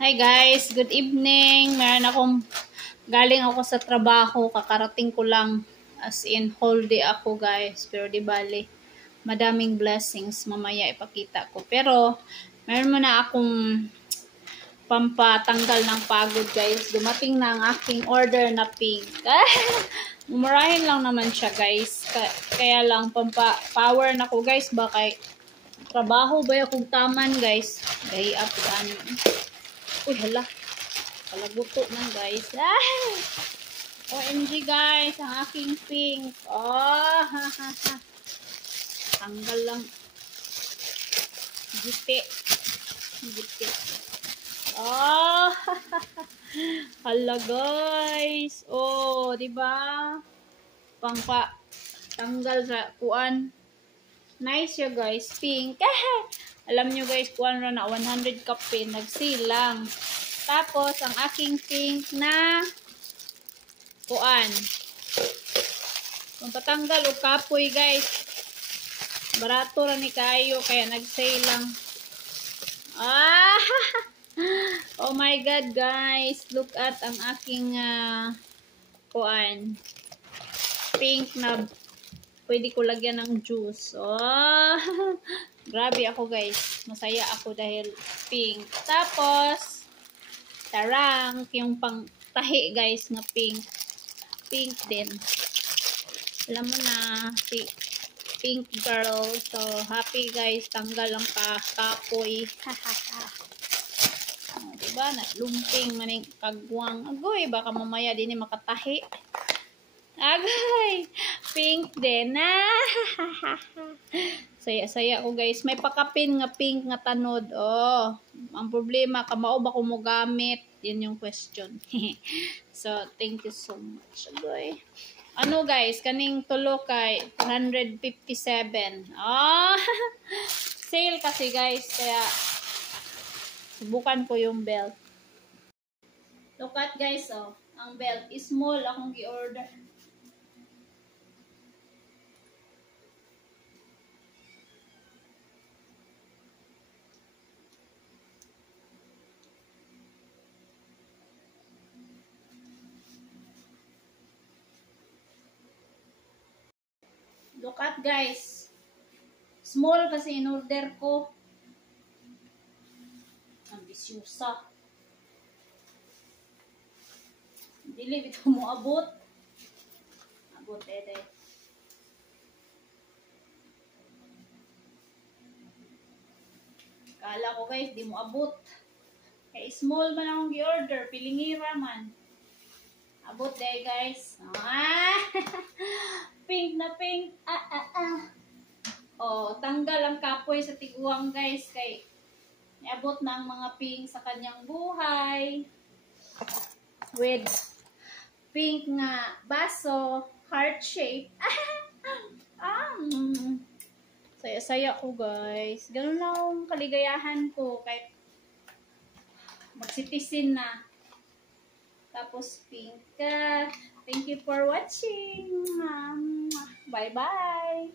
Hi guys, good evening. Galing ako sa trabaho, kakarating ko lang, as in whole day ako guys, pero di bali, madaming blessings, mamaya ipakita ko. Pero meron muna akong pampatanggal ng pagod guys. Dumating na ang aking order na pink. Mumurahin lang naman siya guys, kaya lang power na ko guys, baka trabaho ba akong taman guys. Gay up ano. Uy, hala. Palaguto na, guys. Ah! OMG, guys. Ang aking pink. Oh, ha, ha, ha. Tanggal lang. Giti. Giti. Oh, hala, guys. Oh, diba? Tanggal sa kuan. Nice ya, guys. Pink. Alam nyo guys, kuha na 100 kape, nagsilang. Tapos, ang aking pink na kuan. Kung patanggal o kapoy guys, barato na ni kayo, kaya nagsale lang. Ah! Oh my god guys, look at ang aking kuan. Pink na pwede ko lagyan ng juice. Oh! Grabe ako guys. Masaya ako dahil pink. Tapos, tarang, yung pang tahi guys na pink. Pink din. Alam mo na, si pink girl. So, happy guys. Tanggal ang kapoy. Oh, diba? Lumping maning kagwang. Agoy, baka mamaya din makatahi. Agay! Pink din. Saya-saya ko guys. May pakapin nga pink nga tanod. Oh, ang problema, kamao ba ko mo gamit? Yan yung question. So, thank you so much. Agay. Ano guys, kaning tulo kay 157. Oh, sale kasi guys. Kaya, subukan ko yung belt. Look at guys, oh. Ang belt is small. Akong gi-order. Look at guys. Small kasi in-order ko. Ambisyosa. Dili bito mo abot. Abot ede. Kala ko guys, di mo abot. Kaya small man akong gi-order. Pilingira man. Abot day guys. Ah! Pink na pink. Oh, tanggal ang kapoy sa tiguang guys. Kay niabot na ang mga pink sa kanyang buhay. With pink nga baso. Heart shape. Saya-saya ko guys. Ganun lang ang kaligayahan ko. Kahit magsitisin na. Tapos pink. Thank you for watching. Bye-bye.